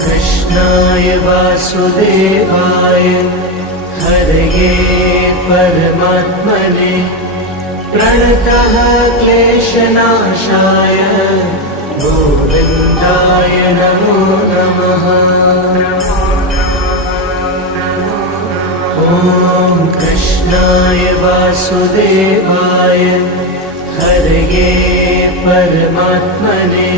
कृष्णाय वासुदेवाय हरये परमात्मने प्रणतः क्लेशनाशाय गोविन्दाय नमो नमः। ॐ कृष्णाय वासुदेवाय हरये परमात्मने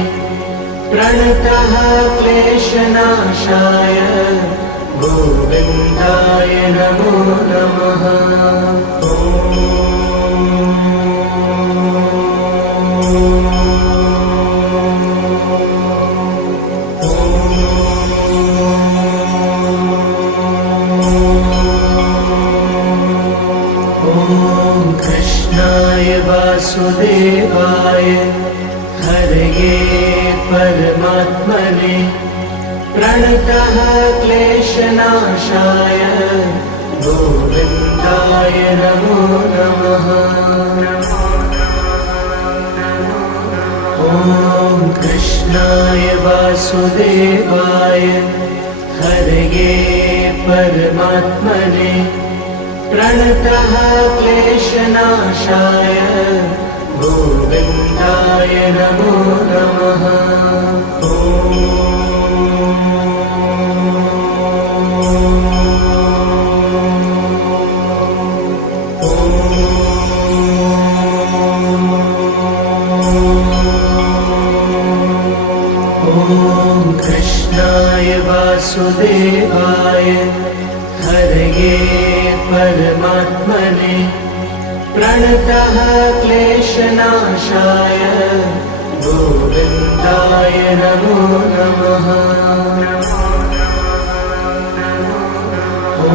प्रणतः क्लेशनाशाय गोविन्दाय नमो नमः। ॐ कृष्णाय वासुदेवाय हरये परमात्मने प्रणतः क्लेशनाशाय गोविन्दाय नमो नमः। ॐ कृष्णाय वासुदेवाय हरये परमात्मने प्रणतः क्लेशनाशाय गोविन्दाय नमो नमः। ॐ कृष्णाय वासुदेवाय हरये परमात्मने प्रणतः क्लेशनाशाय गोविन्दाय नमो नमः। ॐ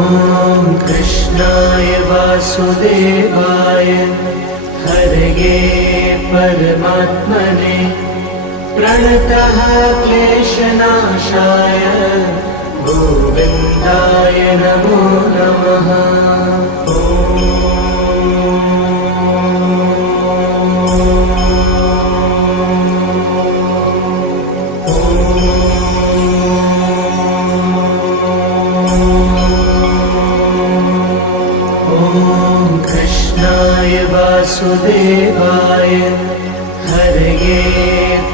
कृष्णाय वासुदेवाय हरये परमात्मने प्रणतः क्लेशनाशाय गोविन्दाय नमो नमः। ॐ कृष्णाय वासुदेवाय हरये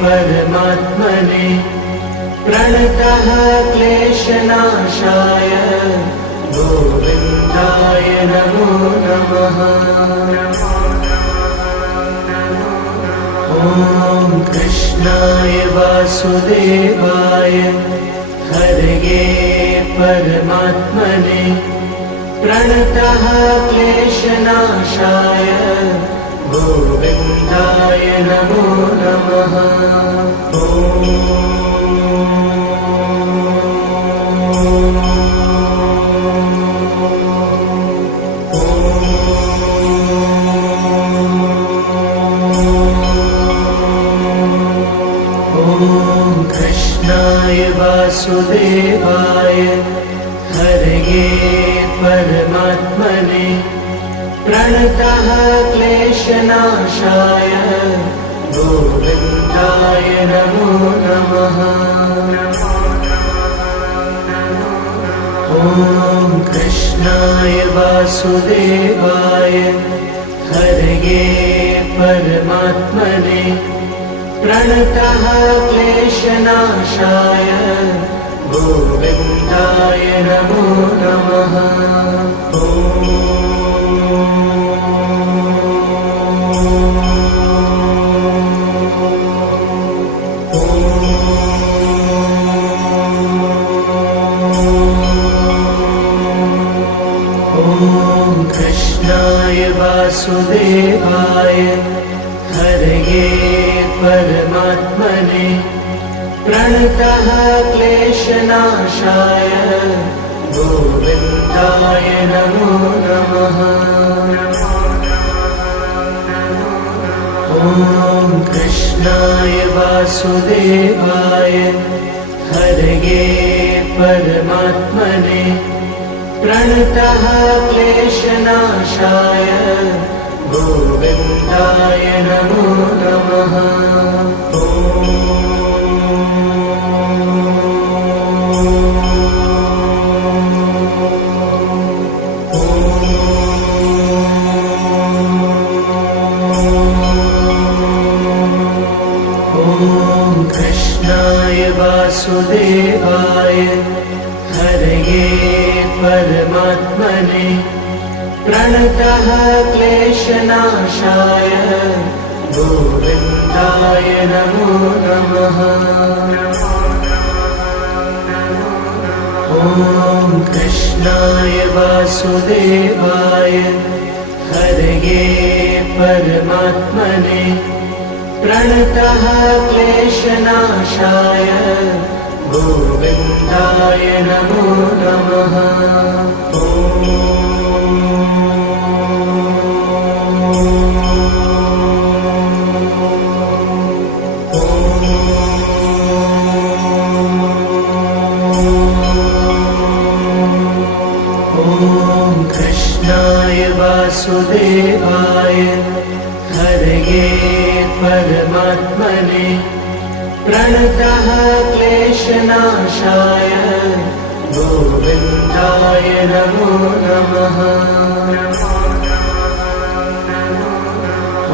परमात्मने प्रणतः क्लेशनाशाय गोविन्दाय नमो नमः। ॐ कृष्णाय वासुदेवाय हरये परमात्मने प्रणतः क्लेशनाशाय गोविन्दाय नमो नमः। ॐ कृष्णाय वासुदेवाय हरये परमात्मने प्रणतः क्लेशनाशाय गोविन्दाय नमो नमः। ॐ कृष्णाय वासुदेवाय हरये परमात्मने प्रणतः क्लेशनाशाय गोविन्दाय नमो नमः। ॐ कृष्णाय वासुदेवाय हरये परमात्मने प्रणतः क्लेशनाशाय गोविन्दाय नमो नमः। ॐ कृष्णाय वासुदेवाय हरये परमात्मने प्रणतः क्लेशनाशाय गोविन्दाय नमो नमः। ॐ कृष्णाय वासुदेवाय हरये परमात्मने प्रणतः क्लेशनाशाय गोविन्दाय नमो नमः। ॐ कृष्णाय वासुदेवाय हरये परमात्मने प्रणतः क्लेशनाशाय गोविन्दाय नमो नमः। ॐ कृष्णाय वासुदेवाय हरये परमात्मने प्रणतः क्लेशनाशाय गोविन्दाय नमो नमः।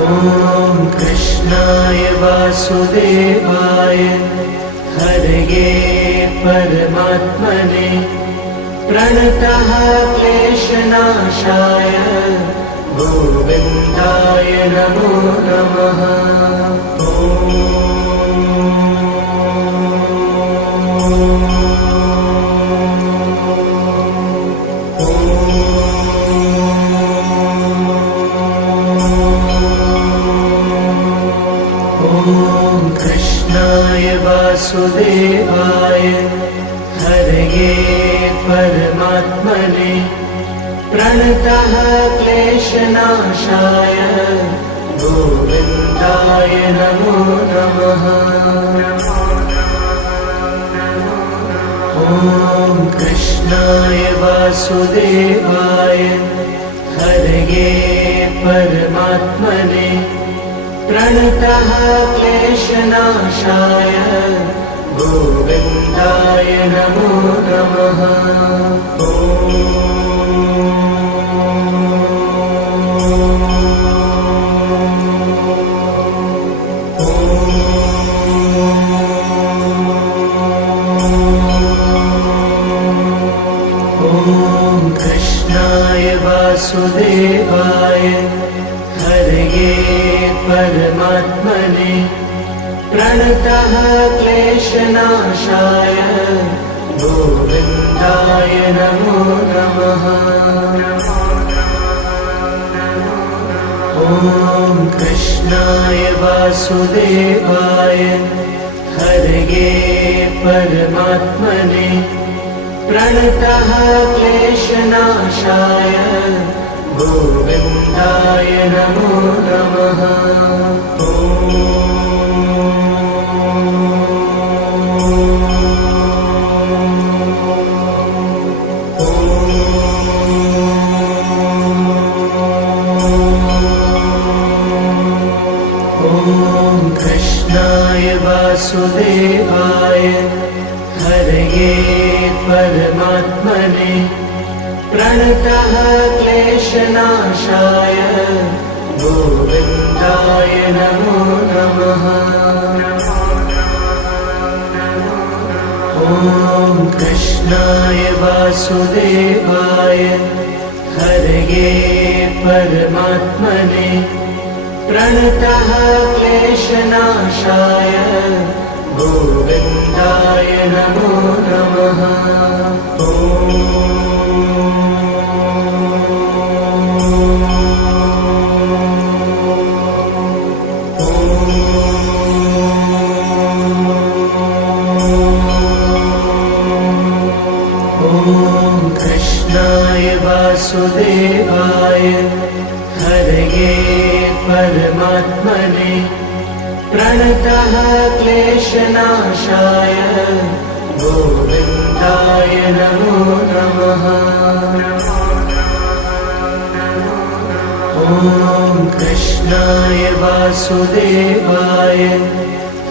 ॐ कृष्णाय वासुदेवाय हरये परमात्मने प्रणतः क्लेशनाशाय गोविन्दाय नमो नमः। ॐ कृष्णाय वासुदेवाय हरये परमात्मने प्रणतः क्लेशनाशाय गोविन्दाय नमो नमः। ॐ कृष्णाय वासुदेवाय हरये परमात्मने प्रणतः क्लेशनाशाय गोविन्दाय नमो नमः। ॐ कृष्णाय वासुदेवाय हरये परमात्मने प्रणतः क्लेशनाशाय गोविन्दाय नमो नमः। ॐ कृष्णाय वासुदेवाय हरये परमात्मने प्रणतः क्लेशनाशाय गोविन्दाय नमो नमः। ॐ कृष्णाय वासुदेवाय हरये परमात्मने प्रणतः क्लेशनाशाय गोविन्दाय नमो नमः। ॐ कृष्णाय वासुदेवाय हरये परमात्मने प्रणतः क्लेशनाशाय गोविन्दाय नमो नमः। ॐ कृष्णाय वासुदेवाय हरये परमात्मने प्रणतः क्लेशनाशाय गोविन्दाय नमो नमः। ॐ कृष्णाय वासुदेवाय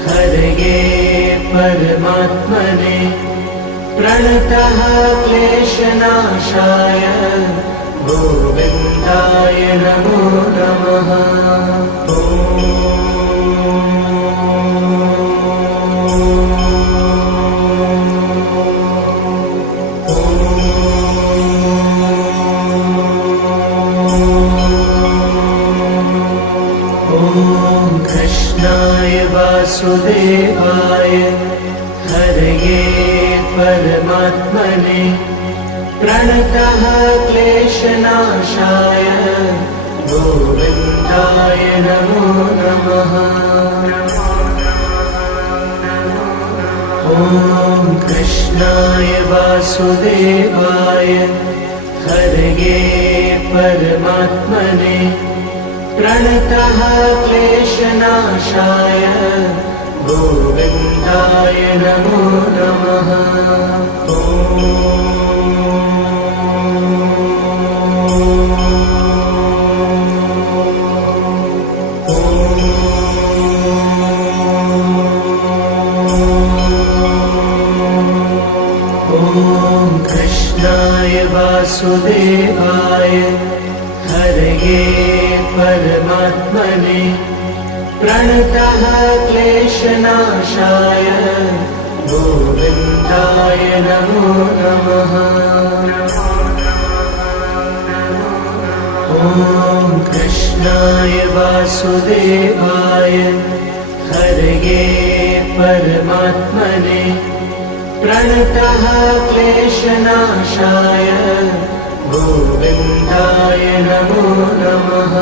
हरये परमात्मने प्रणतः क्लेशनाशाय गोविन्दाय नमो नमः। ॐ कृष्णाय वासुदेवाय हरये परमात्मने प्रणतः क्लेशनाशाय गोविन्दाय नमो नमः। ॐ कृष्णाय वासुदेवाय हरये परमात्मने प्रणतः क्लेशनाशाय गोविन्दाय नमो नमः। ॐ कृष्णाय वासुदेवाय हरये परमात्मने प्रणतः क्लेशनाशाय गोविन्दाय नमो नमः। ॐ कृष्णाय वासुदेवाय हरये परमात्मने प्रणतः क्लेशनाशाय गोविन्दाय नमो नमः।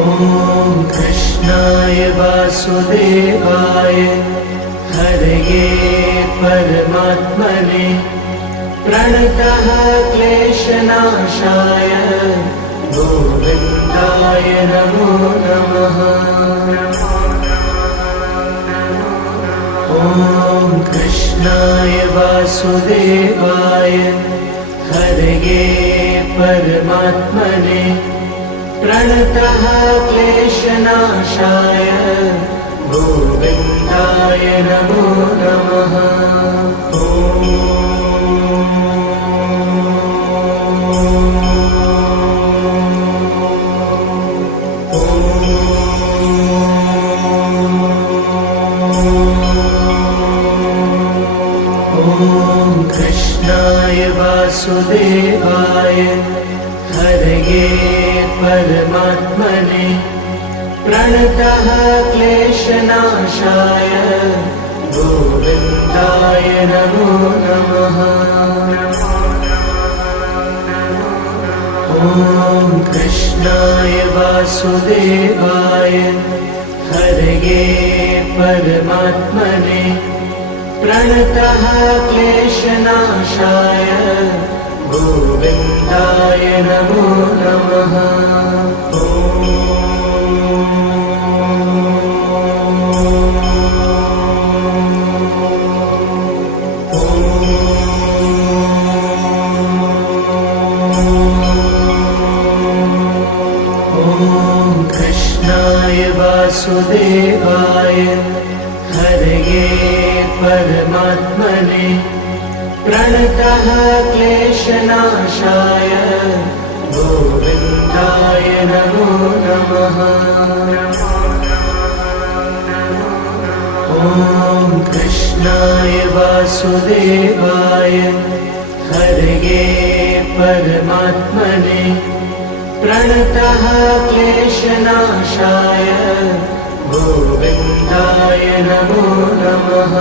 ॐ कृष्णाय वासुदेवाय हरये परमात्मने प्रणतः क्लेशनाशाय गोविन्दाय नमो नमः। ॐ कृष्णाय वासुदेवाय हरये परमात्मने प्रणतः क्लेशनाशाय गोविन्दाय नमो नमः। ॐ कृष्णाय वासुदेवाय हरये परमात्मने प्रणतः क्लेशनाशाय गोविन्दाय नमो नमः। ॐ कृष्णाय वासुदेवाय हरये परमात्मने प्रणतः क्लेशनाशाय गोविन्दाय नमो नमः। ॐ कृष्णाय वासुदेवाय हरये परमात्मने प्रणतः क्लेशनाशाय गोविन्दाय नमो नमः। ॐ कृष्णाय वासुदेवाय हरये परमात्मने प्रणतः क्लेशनाशाय गोविन्दाय नमो नमः।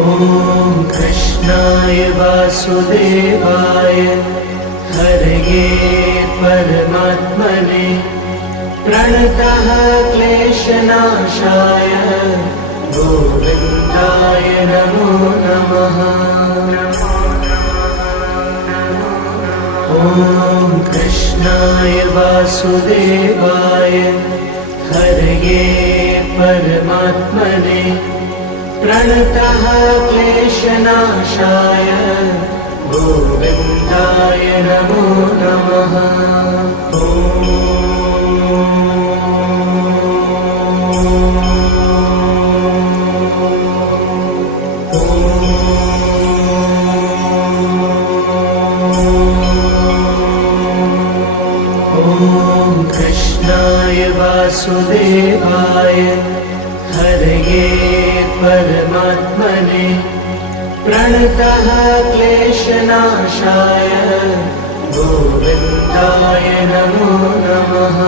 ॐ वासुदेवाय हरये परमात्मने प्रणतः क्लेशनाशाय गोविन्दाय नमो नमः। ॐ कृष्णाय वासुदेवाय हरये परमात्मने प्रणतः क्लेशनाशाय गोविन्दाय नमो नमः। कृष्णाय वासुदेवाय हरये परमात्मने प्रणतः क्लेशनाशाय गोविन्दाय नमो नमः।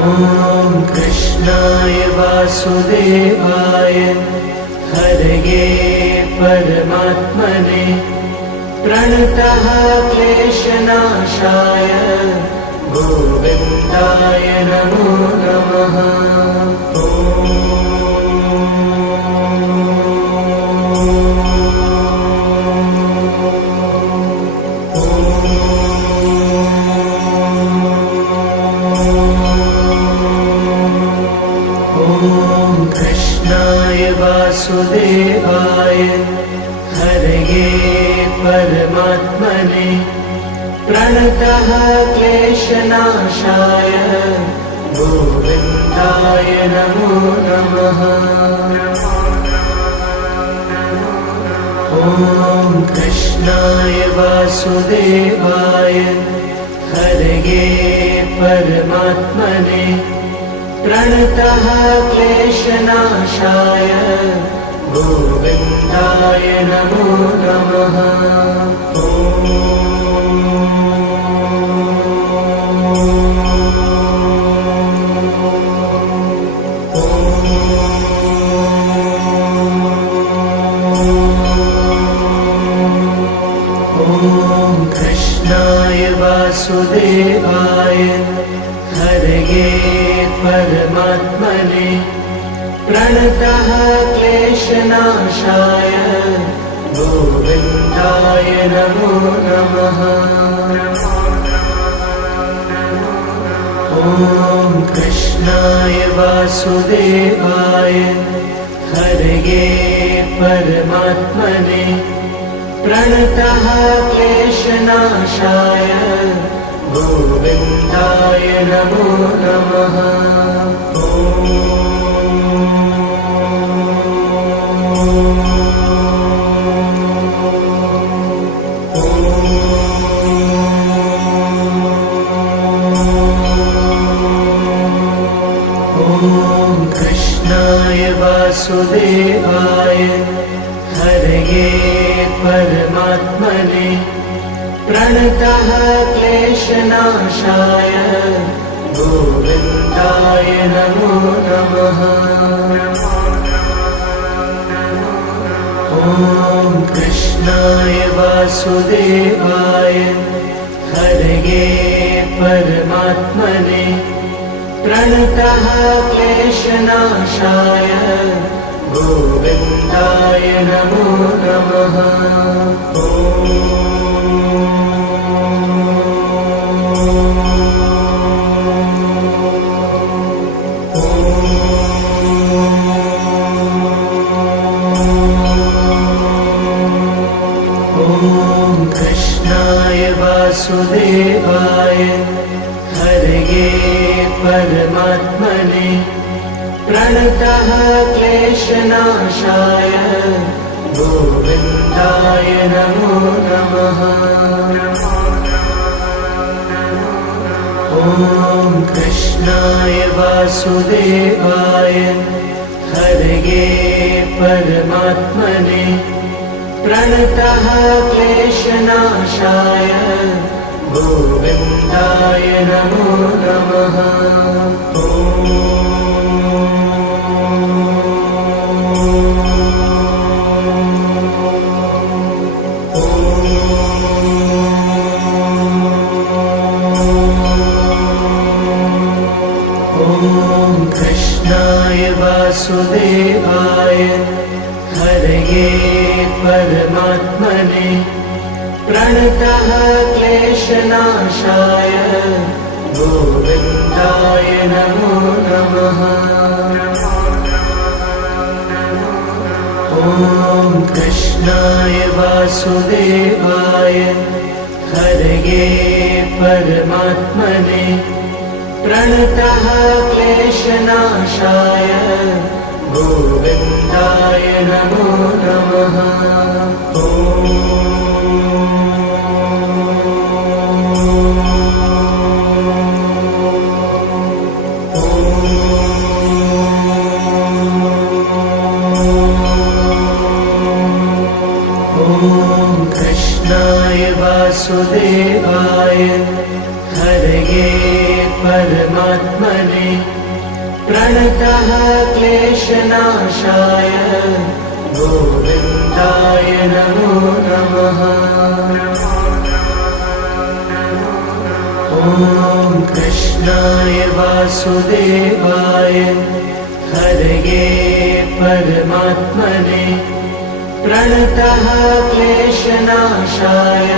ॐ कृष्णाय वासुदेवाय हरये परमात्मने प्रणतः क्लेशनाशाय गोविन्दाय नमो नमः। ॐ कृष्णाय वासुदेवाय हरये परमात्मने प्रणतः क्लेशनाशाय गोविन्दाय नमो नमः। ॐ कृष्णाय वासुदेवाय हरये परमात्मने प्रणतः क्लेशनाशाय गोविन्दाय नमो नमः। ॐ कृष्णाय वासुदेवाय हरये परमात्मने प्रणतः क्लेशनाशाय गोविन्दाय नमो नमः। ॐ कृष्णाय वासुदेवाय हरये परमात्मने प्रणतः क्लेशनाशाय गोविन्दाय नमो नमः। ॐ कृष्णाय वासुदेवाय हरये परमात्मने प्रणतः क्लेशनाशाय गोविन्दाय नमो नमः। ॐ कृष्णाय वासुदेवाय हरये परमात्मने प्रणतः क्लेशनाशाय गोविन्दाय नमो नमः। ॐ कृष्णाय वासुदेवाय हरये परमात्मने प्रणतः क्लेशनाशाय गोविन्दाय नमो नमः। ॐ कृष्णाय वासुदेवाय हरये परमात्मने प्रणतः क्लेशनाशाय गोविन्दाय नमो नमः। ॐ वासुदेवाय हरये परमात्मने प्रणतः क्लेशनाशाय गोविन्दाय नमो नमः। ॐ कृष्णाय वासुदेवाय हरये परमात्मने प्रणतः क्लेशनाशाय गोविन्दाय नमो नमः। कृष्णाय वासुदेवाय हरये परमात्मने प्रणतः क्लेशनाशाय गोविन्दाय नमो नमः। ॐ कृष्णाय वासुदेवाय हरये परमात्मने प्रणतः क्लेशनाशाय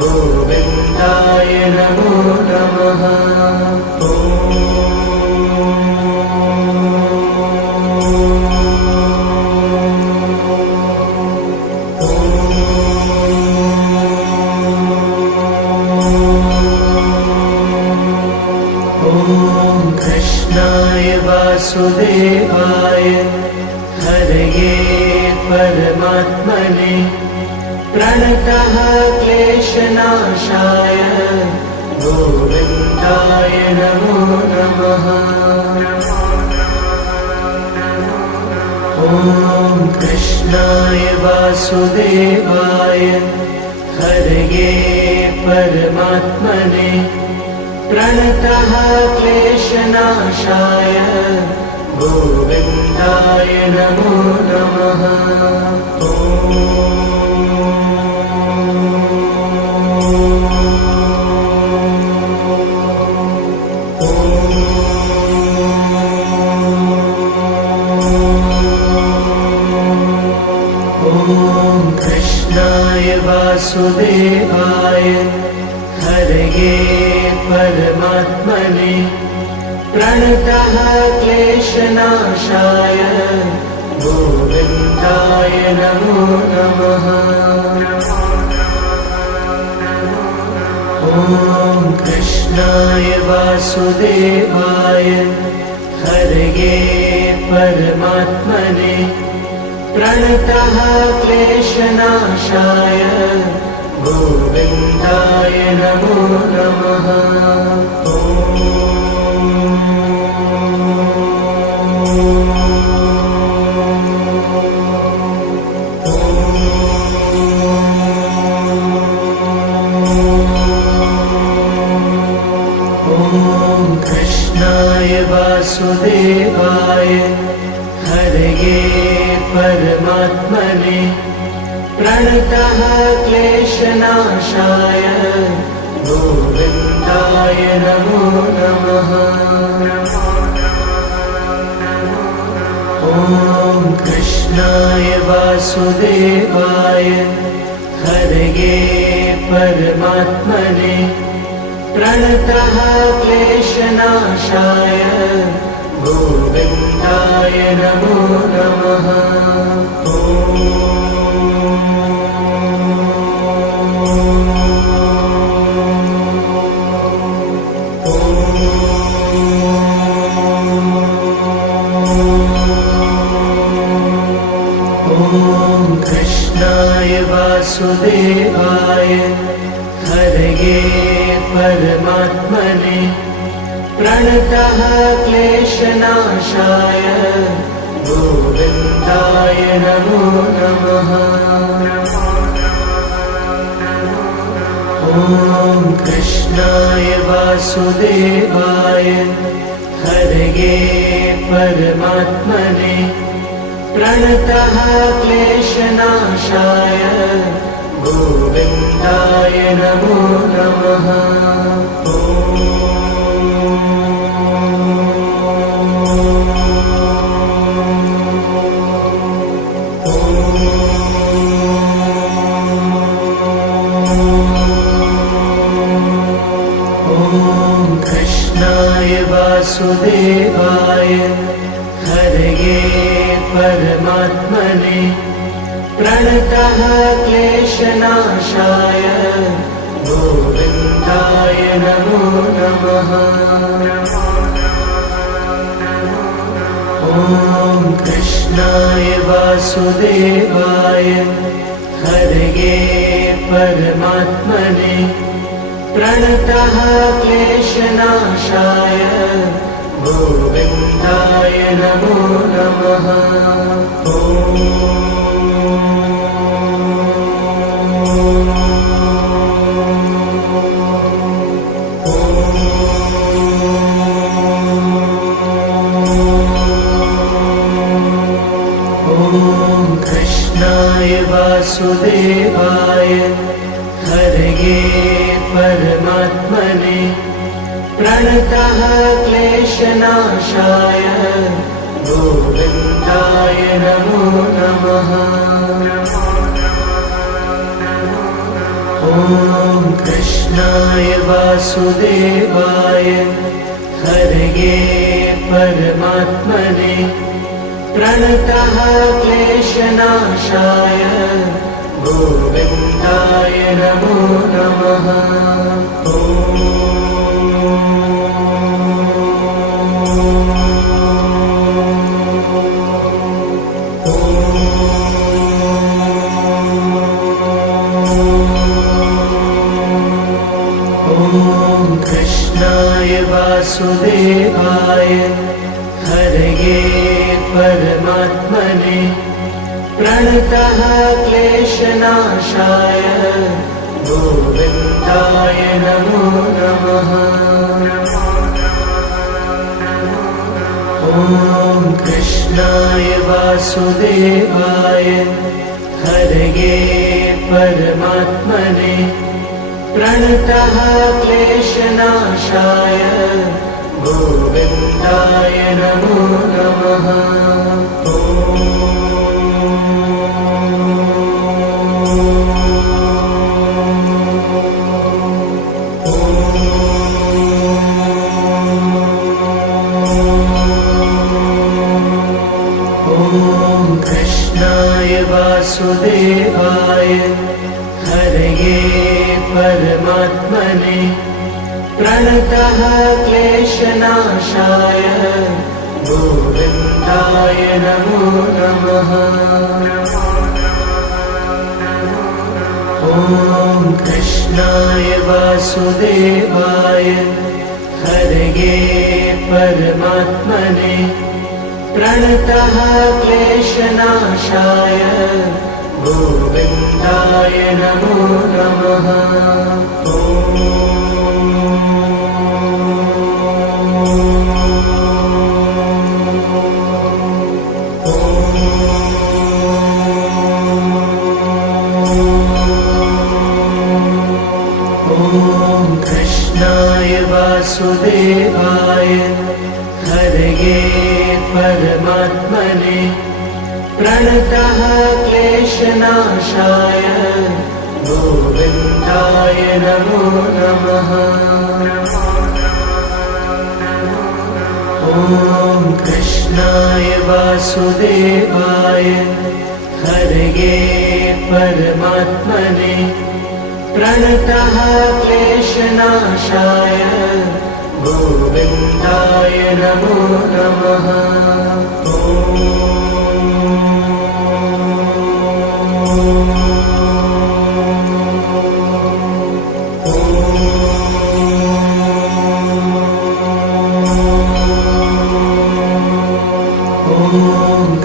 गोविन्दाय नमो नमः। ॐ कृष्णाय वासुदेवाय हरये परमात्मने प्रणतः क्लेशनाशाय गोविन्दाय नमो नमः। ॐ कृष्णाय वासुदेवाय हरये परमात्मने प्रणतः क्लेशनाशाय गोविन्दाय नमो नमः। ॐ कृष्णाय वासुदेवाय हरये परमात्मने प्रणतः क्लेशनाशाय गोविन्दाय नमो नमः। ॐ कृष्णाय वासुदेवाय हरये परमात्मने प्रणतः क्लेशनाशाय गोविन्दाय नमो नमः। कृष्णाय वासुदेवाय हरये परमात्मने प्रणतः क्लेशनाशाय गोविन्दाय नमो नमः। ॐ कृष्णाय वासुदेवाय हरये परमात्मने प्रणतः क्लेशनाशाय गोविन्दाय नमो नमः। कृष्णाय वासुदेवाय हरये परमात्मने प्रणतः क्लेशनाशाय गोविन्दाय नमो नमः। ॐ कृष्णाय वासुदेवाय हरये परमात्मने प्रणतः क्लेशनाशाय गोविन्दाय नमो नमः। ॐ कृष्णाय वासुदेवाय हरये परमात्मने प्रणतः क्लेशनाशाय गोविन्दाय नमो नमः। ॐ कृष्णाय वासुदेवाय हरये परमात्मने प्रणतः क्लेशनाशाय गोविन्दाय नमो नमः। कृष्णाय वासुदेवाय हरये परमात्मने प्रणतः क्लेशनाशाय गोविन्दाय नमो नमः। ॐ कृष्णाय वासुदेवाय हरये परमात्मने प्रणतः क्लेशनाशाय गोविन्दाय नमो नमः। कृष्णाय वासुदेवाय हरये परमात्मने प्रणतः क्लेशनाशाय गोविन्दाय नमो नमः। ॐ कृष्णाय वासुदेवाय हरये परमात्मने प्रणतः क्लेशनाशाय गोविन्दाय नमो नमः। कृष्णाय वासुदेवाय हरये परमात्मने प्रणतः क्लेशनाशाय गोविन्दाय नमो नमः। ॐ कृष्णाय वासुदेवाय हरये परमात्मने प्रणतः क्लेशनाशाय गोविन्दाय नमो नमः। कृष्णाय वासुदेवाय हरये परमात्मने प्रणतः क्लेशनाशाय गोविन्दाय नमो नमः। ॐ कृष्णाय वासुदेवाय हरये परमात्मने प्रणतः क्लेशनाशाय गोविन्दाय नमो नमः।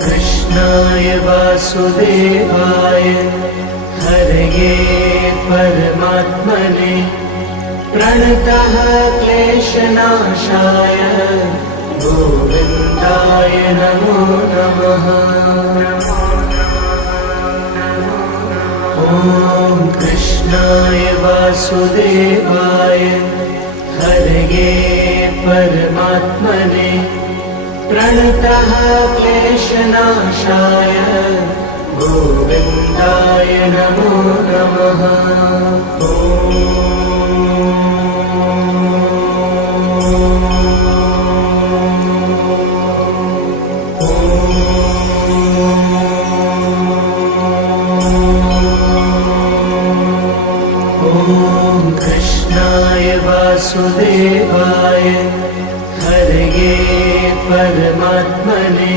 कृष्णाय वासुदेवाय हरये परमात्मने प्रणतः क्लेशनाशाय गोविन्दाय नमो नमः। ॐ कृष्णाय वासुदेवाय हरये परमात्मने प्रणतः क्लेशनाशाय गोविन्दाय नमो नमः। ॐ परमात्मने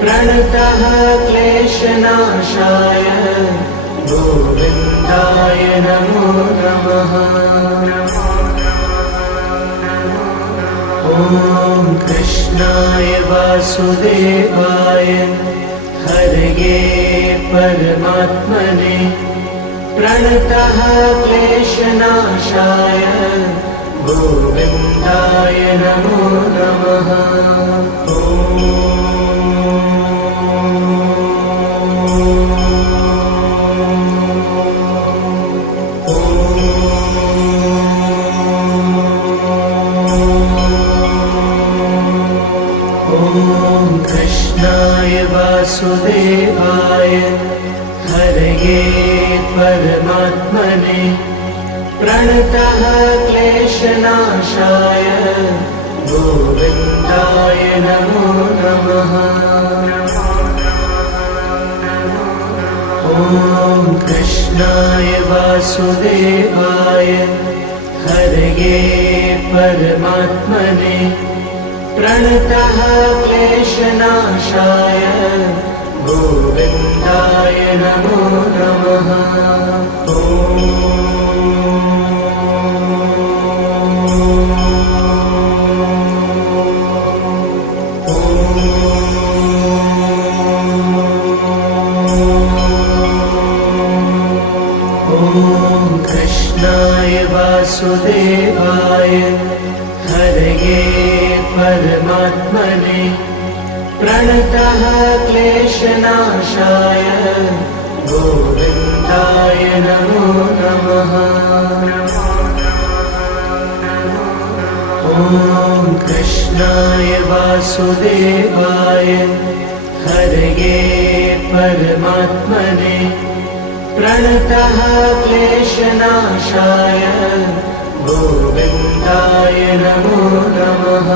प्रणतः क्लेशनाशाय गोविन्दाय नमो नमः। ॐ कृष्णाय वासुदेवाय हरये परमात्मने प्रणतः क्लेशनाशाय गोविन्दाय नमो नमः। ॐ कृष्णाय वासुदेवाय हरये परमात्मने प्रणतः क्लेशनाशाय गोविन्दाय नमो नमः। ॐ कृष्णाय वासुदेवाय हरये परमात्मने प्रणतः क्लेशनाशाय गोविन्दाय नमो नमः। ॐ कृष्णाय वासुदेवाय हरये परमात्मने प्रणतः क्लेशनाशाय गोविन्दाय नमो नमः। ॐ कृष्णाय वासुदेवाय हरये परमात्मने प्रणतः क्लेशनाशाय गोविन्दाय नमो नमः।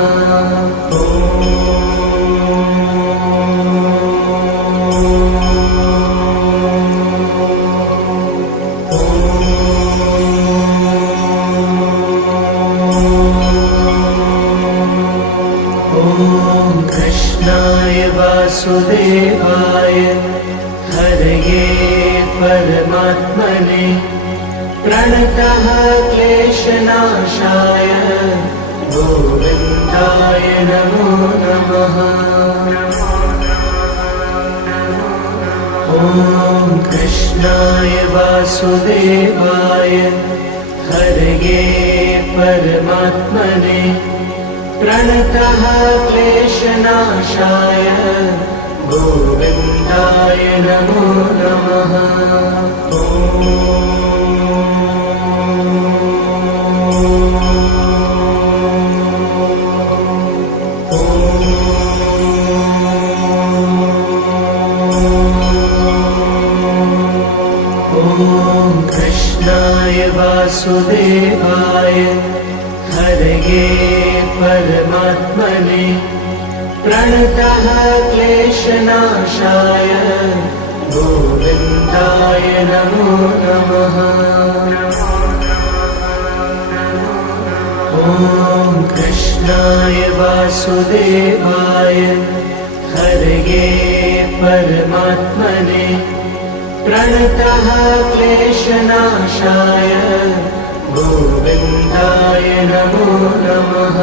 ॐ कृष्णाय वासुदेवाय हरये परमात्मने प्रणतः क्लेशनाशाय गोविन्दाय नमो नमः। ॐ कृष्णाय वासुदेवाय हरये परमात्मने प्रणतः क्लेशनाशाय गोविन्दाय नमो नमः। ॐ कृष्णाय वासुदेवाय हरये परमात्मने प्रणतः क्लेशनाशाय गोविन्दाय नमो नमः। ॐ कृष्णाय वासुदेवाय हरये परमात्मने प्रणतः क्लेशनाशाय गोविन्दाय नमो नमः।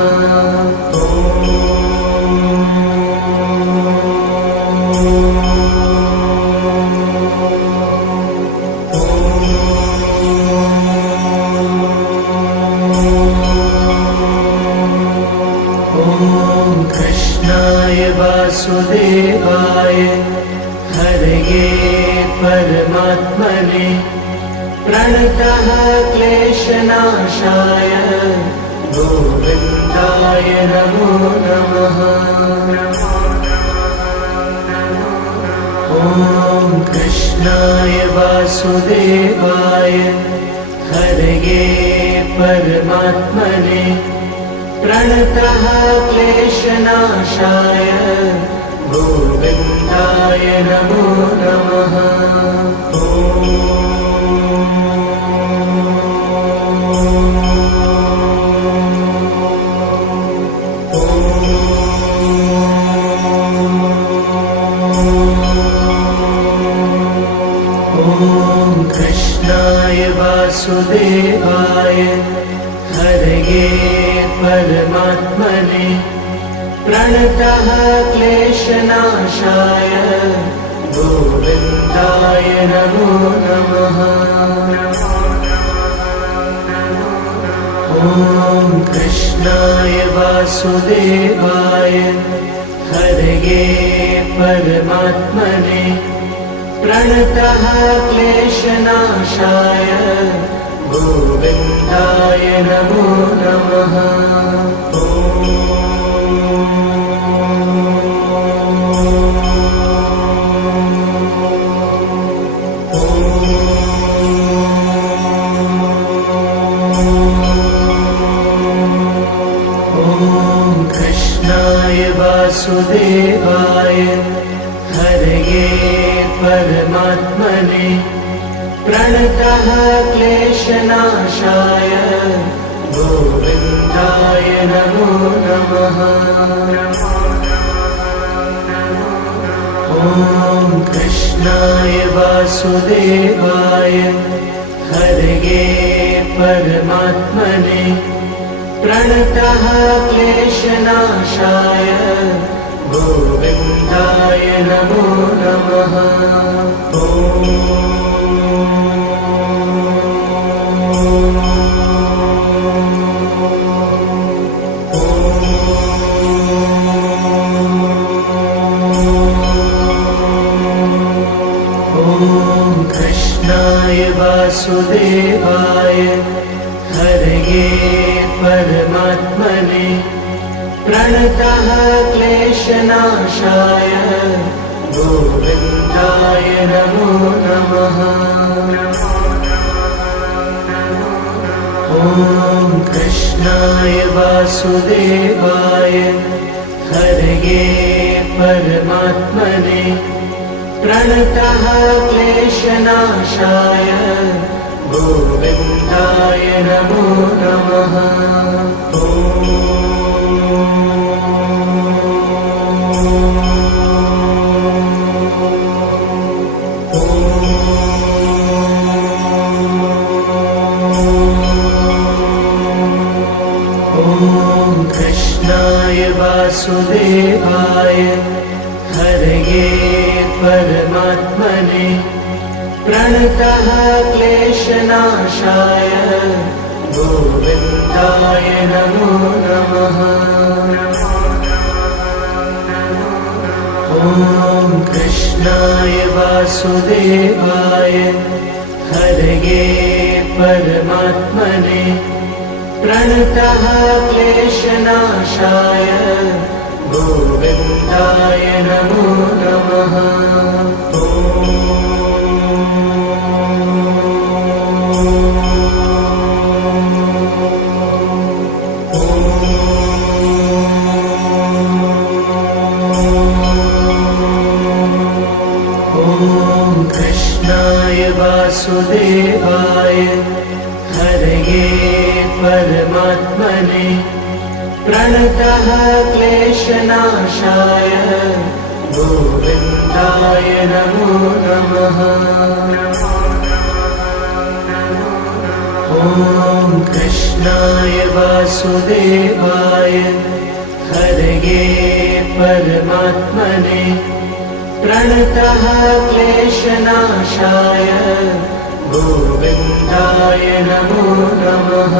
ॐ कृष्णाय वासुदेवाय हरये परमात्मने प्रणतः क्लेशनाशाय गोविन्दाय नमो नमः। ॐ कृष्णाय वासुदेवाय हरये परमात्मने प्रणतः क्लेशनाशाय गोविन्दाय नमो नमः। ॐ प्रणतः क्लेशनाशाय गोविन्दाय नमो नमः। ॐ कृष्णाय वासुदेवाय हरये परमात्मने प्रणतः क्लेशनाशाय गोविन्दाय नमो नमः। वासुदेवाय हरये परमात्मने प्रणतः क्लेशनाशाय गोविन्दाय नमो नमः। ॐ कृष्णाय वासुदेवाय हरये परमात्मने प्रणतः क्लेशनाशाय गोविन्दाय नमो नमः। ॐ कृष्णाय वासुदेवाय हरये परमात्मने प्रणतः क्लेशनाशाय गोविन्दाय नमो नमः। ॐ कृष्णाय वासुदेवाय हरये परमात्मने प्रणतः क्लेशनाशाय गोविन्दाय नमो नमः। ॐ कृष्णाय वासुदेवाय हरये परमात्मने प्रणतः क्लेशनाशाय गोविन्दाय नमो नमः। ॐ कृष्णाय वासुदेवाय हरये परमात्मने प्रणतः क्लेशनाशाय गोविन्दाय नमो नमः। ॐ कृष्णाय वासुदेवाय हरये परमात्मने प्रणतः क्लेशनाशाय गोविन्दाय नमो नमः। ॐ कृष्णाय वासुदेवाय हरये परमात्मने प्रणतः क्लेशनाशाय गोविन्दाय नमो नमः।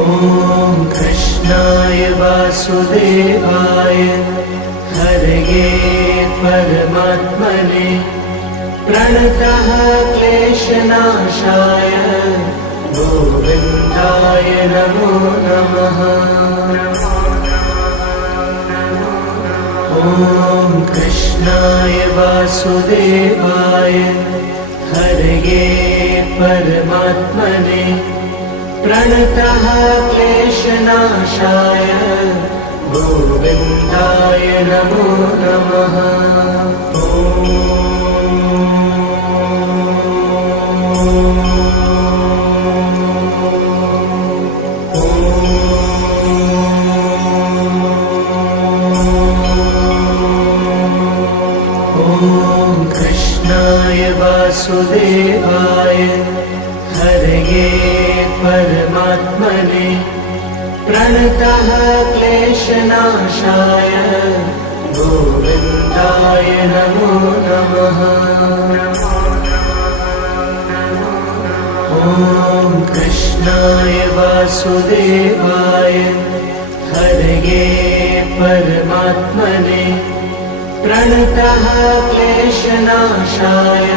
ॐ कृष्णाय वासुदेवाय हरये परमात्मने प्रणतः क्लेशनाशाय गोविन्दाय नमो नमः। ॐ कृष्णाय वासुदेवाय हरये परमात्मने प्रणतः क्लेशनाशाय गोविन्दाय नमो नमः। ॐ वासुदेवाय हरये परमात्मने प्रणतः क्लेशनाशाय गोविन्दाय नमो नमः। ॐ कृष्णाय वासुदेवाय हरये परमात्मने प्रणतः क्लेशनाशाय